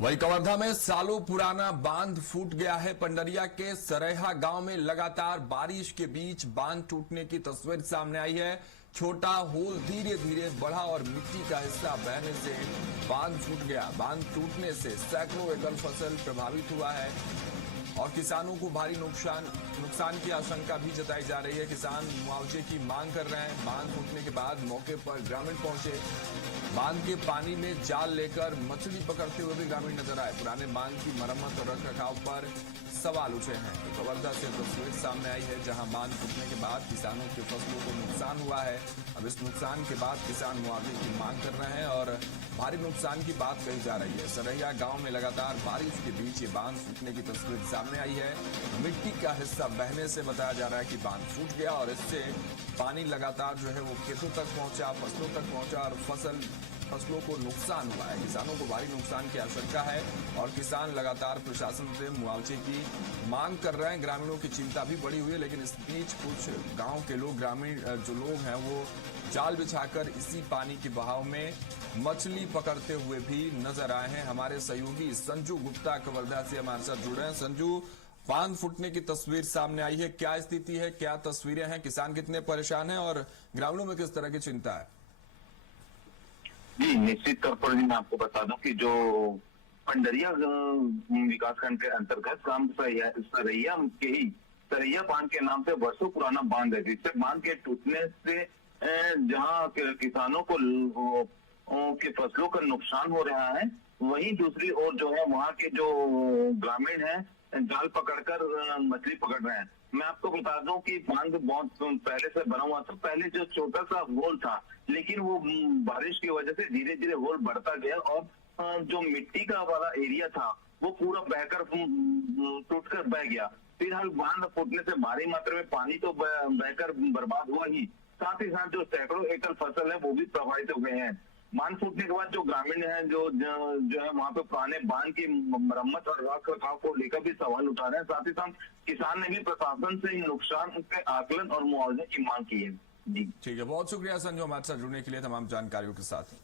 वही कवर्धा में सालों पुराना बांध फूट गया है। पंडरिया के सरैहा गांव में लगातार बारिश के बीच बांध टूटने की तस्वीर सामने आई है। छोटा होल धीरे धीरे बढ़ा और मिट्टी का हिस्सा बहने से बांध फूट गया। बांध टूटने से सैकड़ों एकड़ फसल प्रभावित हुआ है और किसानों को भारी नुकसान की आशंका भी जताई जा रही है। किसान मुआवजे की मांग कर रहे हैं। बांध टूटने के बाद मौके पर ग्रामीण पहुंचे। बांध के पानी में जाल लेकर मछली पकड़ते हुए भी ग्रामीण नजर आए। पुराने बांध की मरम्मत और रखरखाव पर सवाल उठे हैं। तो कवर्धा से तस्वीर सामने आई है जहां बांध टूटने के बाद किसानों के फसलों को नुकसान हुआ है। अब इस नुकसान के बाद किसान मुआवजे की मांग कर रहे हैं और भारी नुकसान की बात कही जा रही है। सरैया गांव में लगातार बारिश के बीच ये बांध फूटने की तस्वीर सामने आई है। मिट्टी का हिस्सा बहने से बताया जा रहा है कि बांध फूट गया और इससे पानी लगातार जो है वो खेतों तक पहुंचा, फसलों तक पहुंचा और फसलों को नुकसान हुआ है। किसानों को भारी नुकसान की आशंका है और किसान लगातार प्रशासन से मुआवजे की मांग कर रहे हैं। ग्रामीणों की चिंता भी बढ़ी हुई है, लेकिन इस बीच कुछ गांव के लोग, ग्रामीण जो लोग हैं वो जाल बिछाकर इसी पानी के बहाव में मछली पकड़ते हुए भी नजर आए हैं। हमारे सहयोगी संजू गुप्ता कवर्धा से हमारे साथ जुड़े हैं। संजू, बांध फूटने की तस्वीर सामने आई है, क्या स्थिति है, क्या तस्वीरें हैं, किसान कितने परेशान हैं और ग्रामीणों में किस तरह की चिंता है? जी, निश्चित तौर पर मैं आपको बता दूं कि जो पंडरिया विकासखंड के अंतर्गत ग्राम सरैया के ही सरैया बांध के नाम से वर्षों पुराना बांध है, जिससे बांध के टूटने से जहां किसानों को के फसलों का नुकसान हो रहा है, वहीं दूसरी ओर जो है वहां के जो ग्रामीण हैं जाल पकड़कर मछली पकड़ रहे हैं। मैं आपको बता दूं कि बांध बहुत पहले से बना हुआ था। पहले जो छोटा सा होल था, लेकिन वो बारिश की वजह से धीरे धीरे होल बढ़ता गया और जो मिट्टी का वाला एरिया था वो पूरा बहकर टूटकर बह गया। फिलहाल बांध फूटने से भारी मात्रा में पानी तो बहकर बर्बाद हुआ ही, साथ ही साथ जो सैकड़ों एकड़ फसल है वो भी प्रभावित हो गए हैं। बांध फूटने के बाद जो ग्रामीण हैं जो है वहां पे पुराने बांध की मरम्मत और रख रखाव को लेकर भी सवाल उठा रहे हैं। साथ ही साथ किसान ने भी प्रशासन से नुकसान के आकलन और मुआवजे की मांग की है। जी ठीक है, बहुत शुक्रिया संजू हमारे साथ जुड़ने के लिए तमाम जानकारियों के साथ।